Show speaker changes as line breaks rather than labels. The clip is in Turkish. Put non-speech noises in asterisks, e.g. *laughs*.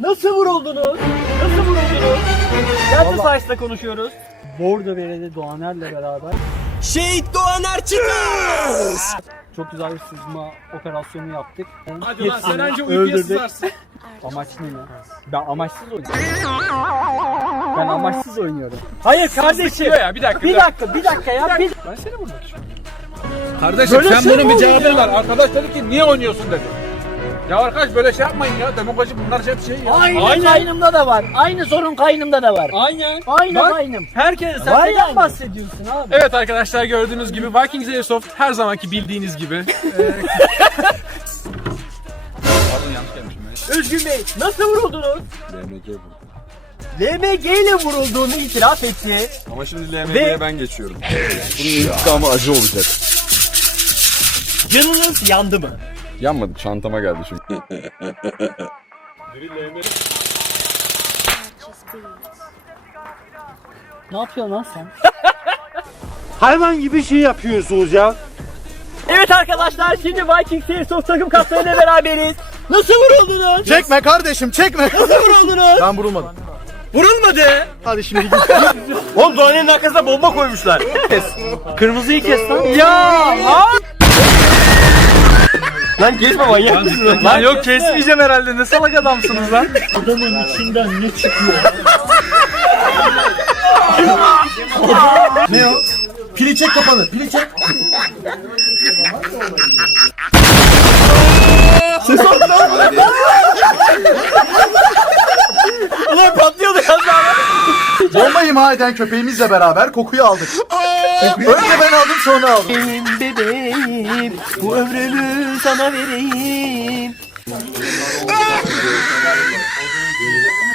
Nasıl vuruldunuz? Nasıl vuruldunuz? Gerçi Saç'la konuşuyoruz. Bordo Bereli Doğaner'le beraber
Şehit Doğaner çıkar!
çok güzel bir sızma operasyonu yaptık.
Hadi lan sen
Hepsini
anca uykuya
öldürdük.
sızarsın.
Amaçlı ne? Ben amaçsız oynuyorum. Ben amaçsız oynuyorum. Hayır kardeşim.
Ya bir dakika.
Bir dakika, bir dakika ya. Bir...
Ben seni vurmak istiyorum. Kardeşim
Böyle
sen
şey mi
bunun bir
olur
cevabını
ya?
ver. Arkadaş dedi ki niye oynuyorsun dedi. Ya arkadaş böyle şey yapmayın ya. Demokrasi bunlar hep şey ya.
Aynı kaynımda da var. Aynı sorun kaynımda da var.
Aynen.
Aynı
Bak,
kaynım.
Herkes
Sen neden bahsediyorsun abi?
Evet arkadaşlar gördüğünüz gibi Vikings Airsoft her zamanki bildiğiniz gibi. Eee, *laughs* Pardon yanlış gelmişim.
Özgün Bey nasıl vuruldunuz? LMG ile vurulduğunu itiraf etti.
Ama şimdi
Ve-
LMG'ye ben geçiyorum. Bunun intikamı acı olacak.
Canınız yandı mı?
Yanmadı çantama geldi çünkü. *laughs*
Ne yapıyorsun lan sen?
Hayvan gibi şey yapıyorsunuz ya.
Evet arkadaşlar şimdi Viking Airsoft takım kaptanıyla beraberiz. Nasıl vuruldunuz?
Çekme kardeşim çekme.
Nasıl vuruldunuz?
Ben vurulmadım.
Vurulmadı.
Hadi şimdi git. *laughs* Oğlum Doğan'ın arkasına bomba koymuşlar. Kırmızıyı kes lan.
Ya lan.
Lan kesme manyak mısın lan?
Lan yok kesmeyeceğim herhalde. Ne salak adamsınız lan.
Adamın içinden ne çıkıyor?
Ne o? Pili çek kapanı. Pili çek.
Ulan patlıyordu ya.
Bomba imha eden köpeğimizle beraber kokuyu aldık. Önce ben aldım sonra aldım.
Benim bebeğim bu ömrümü sana vereyim.